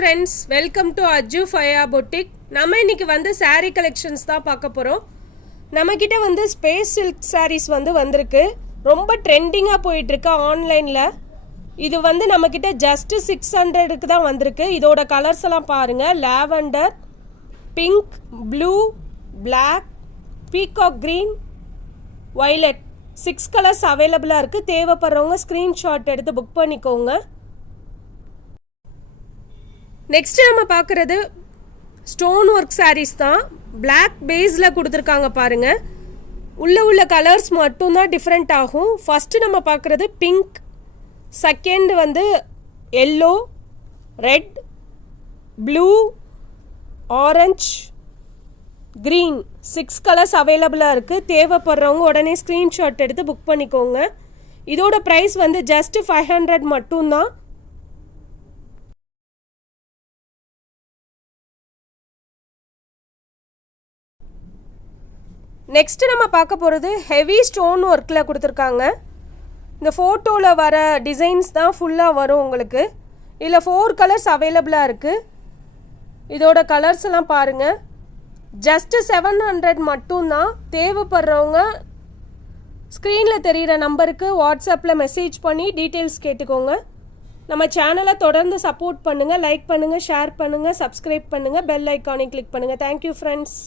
friends, welcome to Ajju Faya Boutique. நம்ம இன்னைக்கு வந்து saree collections தான் பார்க்க போறோம். நம்ம கிட்ட வந்து space silk sarees வந்து வந்திருக்கு. ரொம்ப ட்ரெண்டிங்கா போயிட்டு இருக்கு ஆன்லைன்ல. இது வந்து நம்ம கிட்ட just 600க்கு தான் வந்திருக்கு. இதோட கலர்ஸ் எல்லாம் பாருங்க. Lavender, pink, blue, black, peacock green, violet. 6 colours அவைலபிளா இருக்கு. தேவைப்படுறவங்க ஸ்கிரீன்ஷாட் எடுத்து புக் பண்ணிக்கோங்க. நெக்ஸ்ட் நம்ம பார்க்குறது ஸ்டோன் ஒர்க் சாரீஸ் தான். பிளாக் பேஸில் கொடுத்துருக்காங்க பாருங்கள். உள்ள கலர்ஸ் மட்டும்தான் டிஃப்ரெண்ட் ஆகும். ஃபஸ்ட்டு நம்ம பார்க்குறது பிங்க், செகண்ட் வந்து yellow, red, blue, orange, green. 6 colours அவைலபிளாக இருக்குது. தேவைப்படுறவங்க உடனே ஸ்க்ரீன்ஷாட் எடுத்து புக் பண்ணிக்கோங்க. இதோட ப்ரைஸ் வந்து ஜஸ்ட் 500 மட்டும்தான். நெக்ஸ்ட்டு நம்ம பார்க்க போகிறது ஹெவி ஸ்டோன் ஒர்க்கில் கொடுத்துருக்காங்க. இந்த ஃபோட்டோவில் வர டிசைன்ஸ் தான் ஃபுல்லாக வரும் உங்களுக்கு. இதில் 4 கலர்ஸ் அவைலபிளாக இருக்குது. இதோட கலர்ஸ் எல்லாம் பாருங்கள். ஜஸ்ட்டு 700 மட்டும்தான். தேவைப்படுறவங்க ஸ்க்ரீனில் தெரிகிற நம்பருக்கு வாட்ஸ்அப்பில் மெசேஜ் பண்ணி டீட்டெயில்ஸ் கேட்டுக்கோங்க. நம்ம சேனலை தொடர்ந்து சப்போர்ட் பண்ணுங்கள். லைக் பண்ணுங்கள், ஷேர் பண்ணுங்கள், சப்ஸ்கிரைப் பண்ணுங்கள், பெல் ஐக்கானை கிளிக் பண்ணுங்கள். Thank you friends.